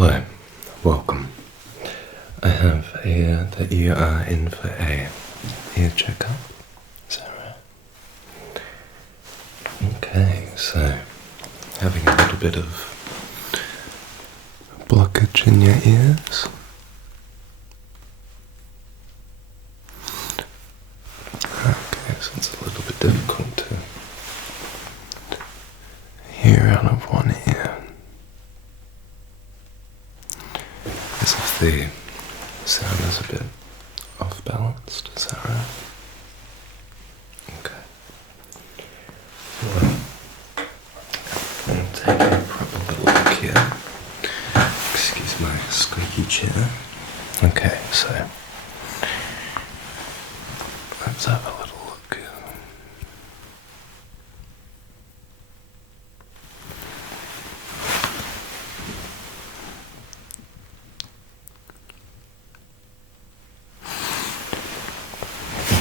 Hello, welcome. I have here that you are in for a ear checkup. Is that right? Okay, so having a little bit of blockage in your ears. Okay, so it's a little bit difficult to hear out of one ear. As if the sound is a bit off balanced, is that right? Okay. Well, I'll take a proper look here. Excuse my squeaky chair. Okay, so let's have a little look here.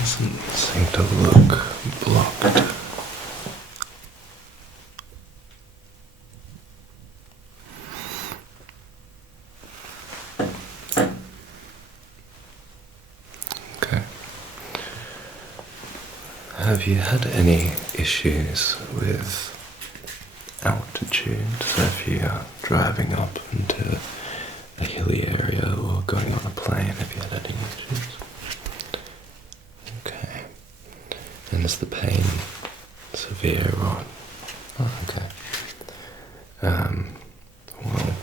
Doesn't seem to look blocked. Okay. Have you had any issues with altitude? So if you are driving up into a hilly area or going on a plane, have you had any issues? Okay. And is the pain severe or? Oh, okay. Well,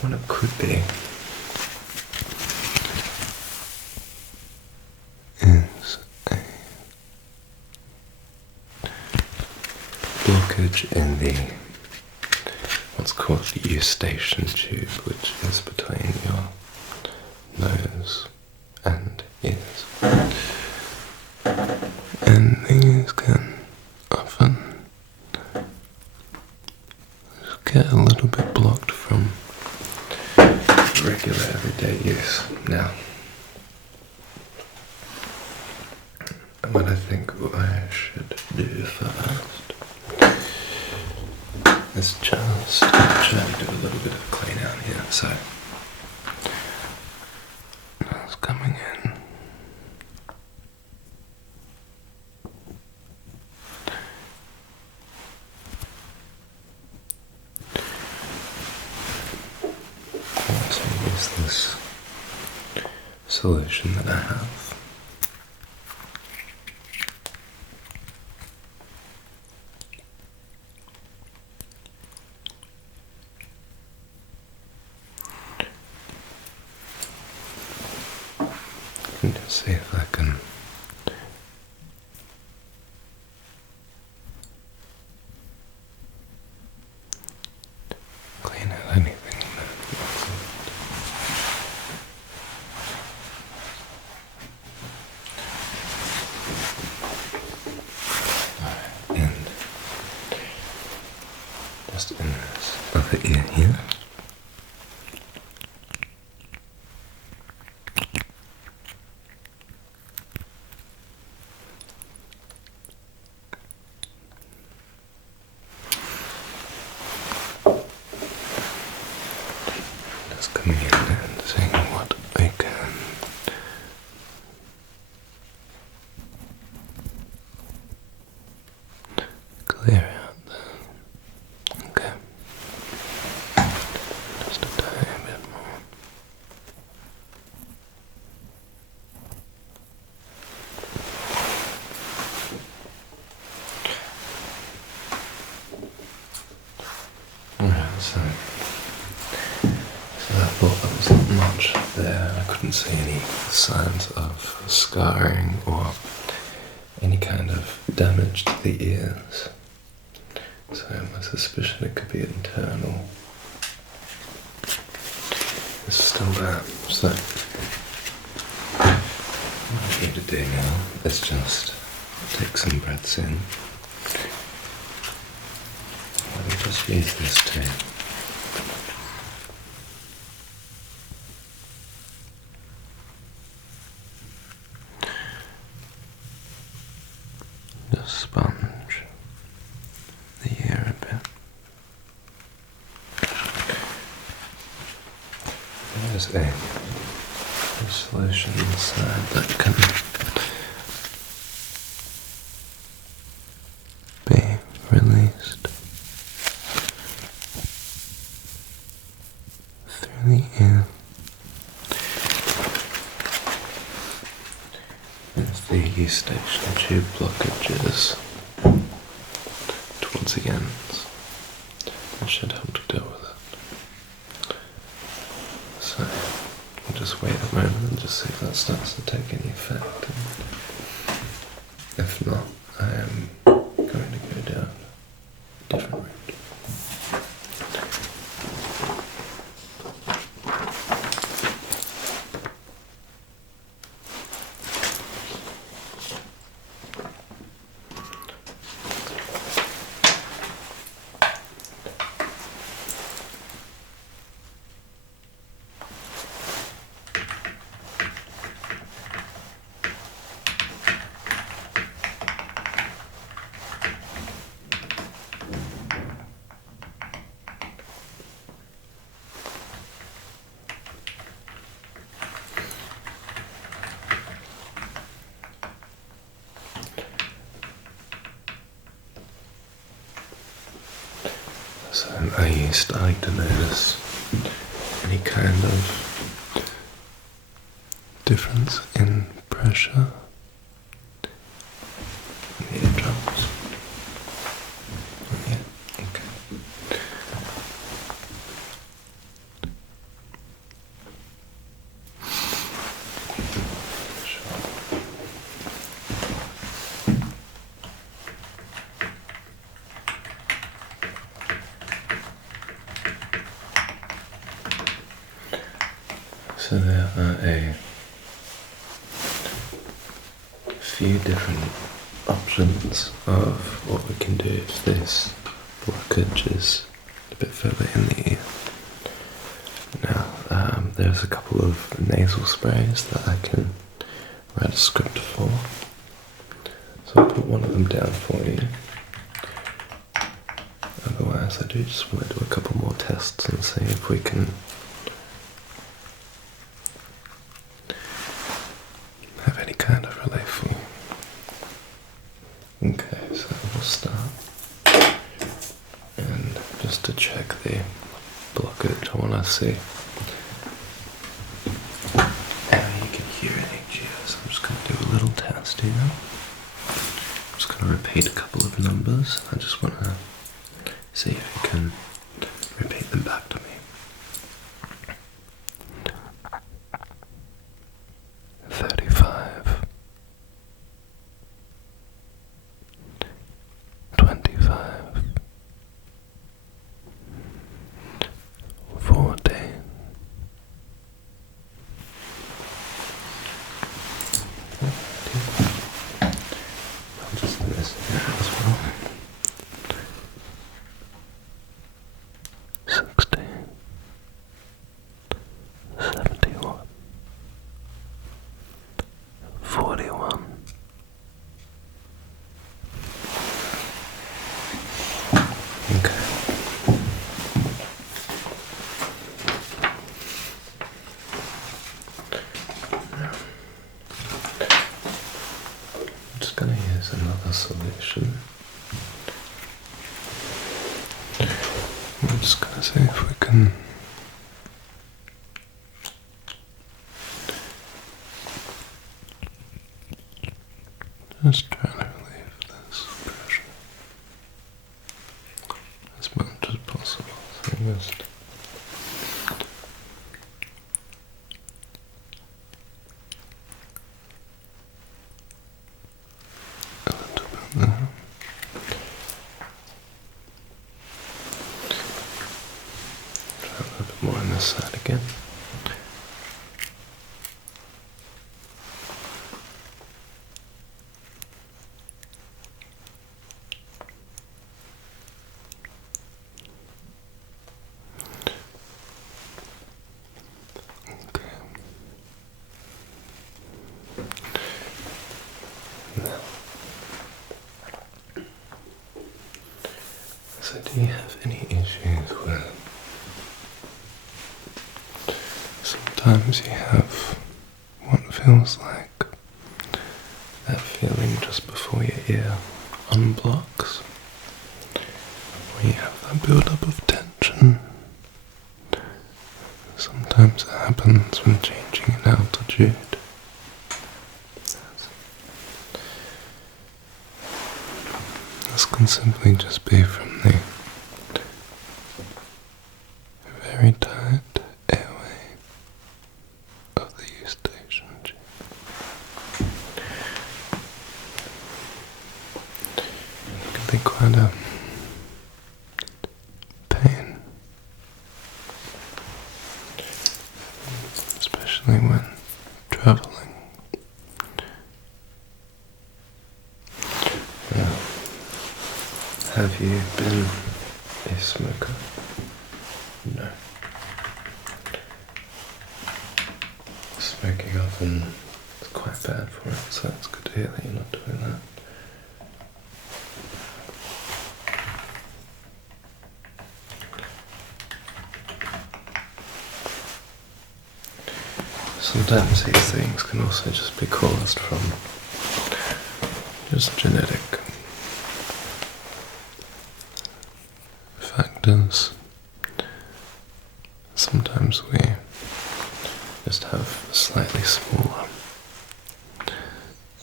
what it could be is a blockage in the what's called the eustachian tube, which is between your nose and ears. And these can often get a little bit blocked from regular everyday use. Now, what I think I should do first is just try to do a little bit of clean out here. So, that's coming in. So use this solution that I have. And just see if I can clean out anything that wasn't. Alright, and just in this other ear here. Just coming in and seeing what I can clear out there. Okay. Just a tiny bit more. Alright, so I thought there wasn't much there. I couldn't see any signs of scarring or any kind of damage to the ears. So my suspicion it could be internal. It's still there. So what I need to do now is just take some breaths in. Let me just use this too. Just sponge the ear a bit. there's a solution inside that can be released through the ear. There's the eustachian tube blockages towards the ends. That should help to deal with it. So we'll just wait a moment and just see if that starts to take any effect. And if not, I am going to go down a different route. So are you starting to notice any kind of difference in pressure in the eardrums? Yeah, okay. Sure. So there are a few different options of what we can do if this blockage is a bit further in the ear. Now, there's a couple of nasal sprays that I can write a script for. So I'll put one of them down for you. Otherwise, I do just want to do a couple more tests and see if we can have any kind of relief for you. Okay, so we'll start. And just to check the blockage, I want to see how you can hear any cheers. I'm just going to do a little test here. I'm just going to repeat a couple of numbers. I just want to see if you can repeat them back to me. 35, 25, 14, I'll just do this here as well. 16, 71, 41. Okay. I'm just going to use another solution. I'm just going to see if we can just try to relieve this pressure as much as possible. So just a little bit there. Try a little bit more on this side again. So do you have any issues with Sometimes you have what feels like that feeling just before your ear unblocks, where you have that build-up of tension. Sometimes it happens when changing in altitude. This can simply just be from the very tight airway of the eustachian tube. It can be quite a pain, especially when traveling. Now, have you been a smoker? No. Smoking often is quite bad for it, so it's good to hear that you're not doing that. Sometimes these things can also just be caused from just genetic factors. Sometimes we just have slightly smaller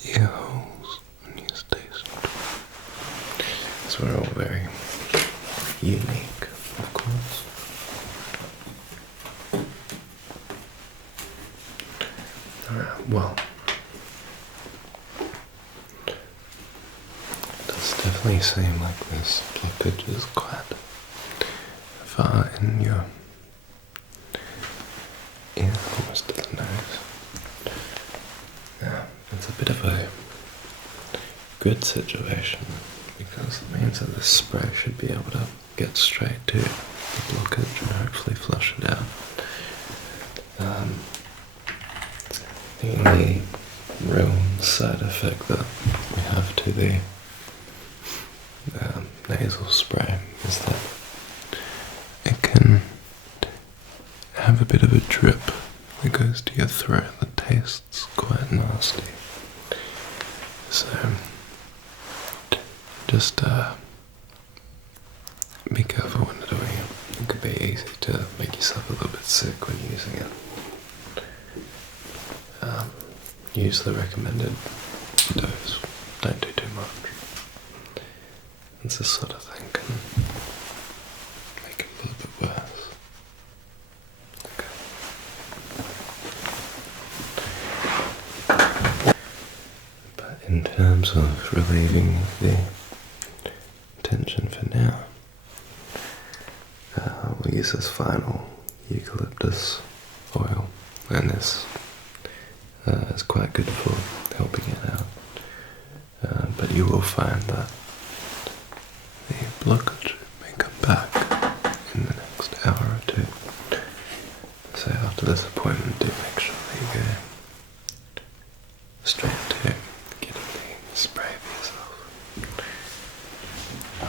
ear holes and eustachian. So we're all very unique, of course. Alright, well, it does definitely seem like this blockage is quite far in your ear, almost to the nose. Now, it's a bit of a good situation because it means that this spray should be able to get straight to the blockage and hopefully flush it out. The only real side effect that we have to the nasal spray is that it can have a bit of a drip that goes to your throat that tastes quite nasty. So just be careful when you're doing it. It could be easy to make yourself a little bit sick when using it. Use the recommended dose. Don't do too much. It's this sort of thing can make it a little bit worse. Okay. But in terms of relieving the tension for now, we'll use this final eucalyptus oil, and this is quite good for helping it out. But you will find that the blockage may come back in the next hour or two. So after this appointment, do make sure that you go straight to getting the spray for yourself.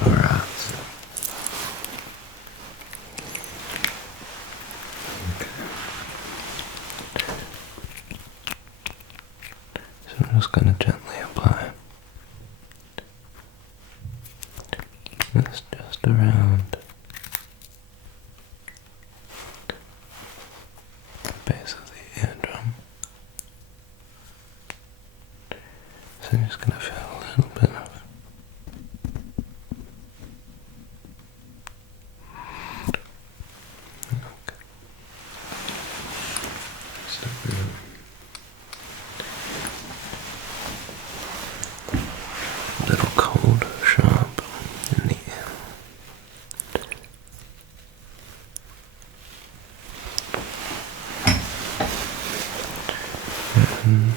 Alright. Okay. So I'm just going to gently apply this just around the base of the eardrum. So I'm just going to feel a little bit of a little cold, sharp in the ear. And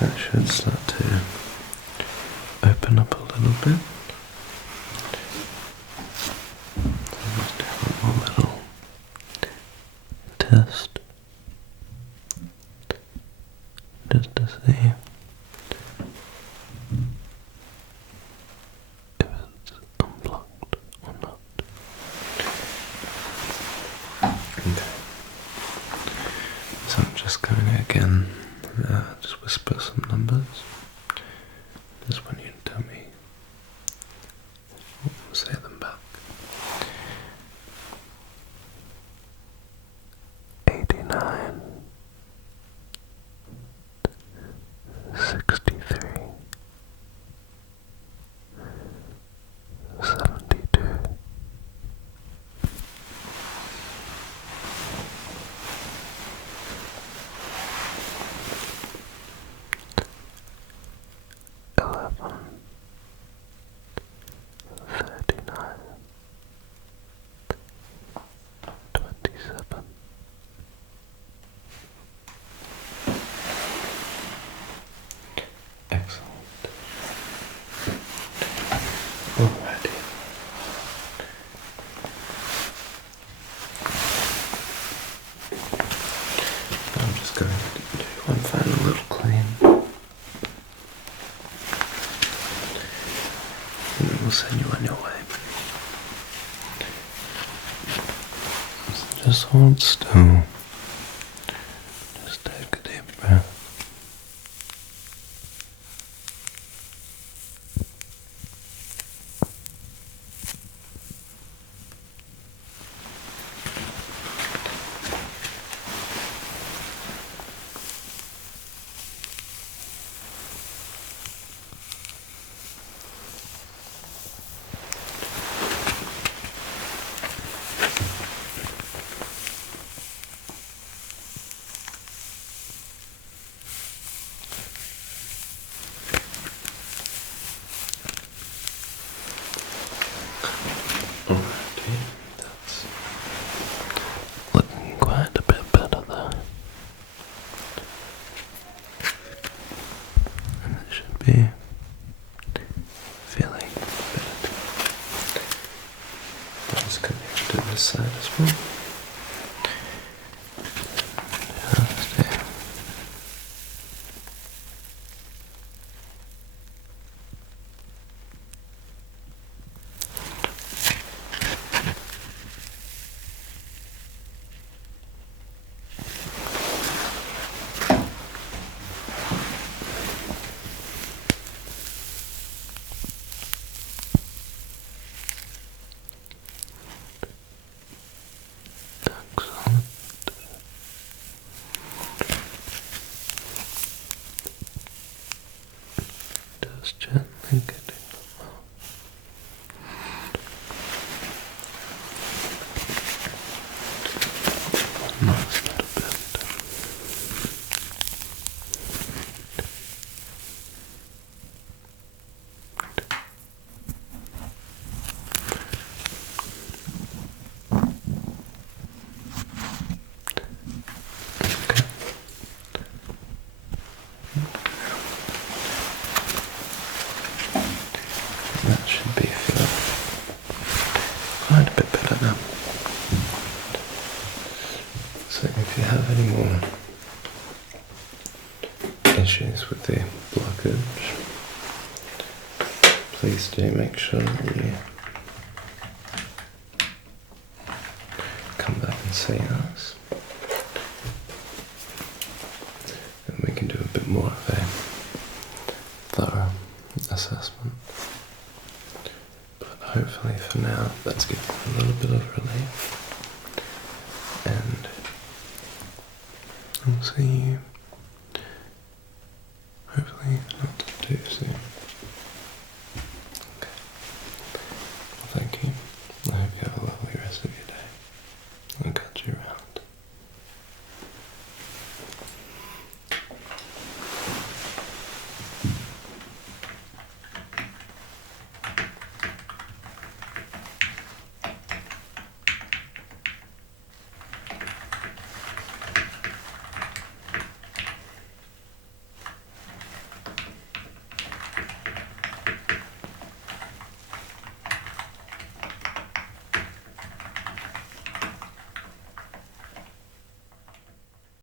that should start to open up a little bit. So let's do one more little test just to see if it's unblocked or not. Okay. So I'm just going to again just whisper some numbers. Just when you tell me, we'll say them back. 89, 63, 72, 11, 39, 27, 'Excellent. Alrighty. I'm just going to do one final little clean. And then we'll send you on your way. So just hold still. Just take a deep breath. Alrighty, that's looking quite a bit better there. And it should be feeling better. I'm just going to do this side as well. Just there. Excellent. Just gently getting them out. One last little bit. That should be feeling quite a bit better now. So if you have any more issues with the blockage, please do make sure that you come back and see us. And we can do a bit more of a thorough assessment. But hopefully for now that's given a little bit of relief. And I'll see you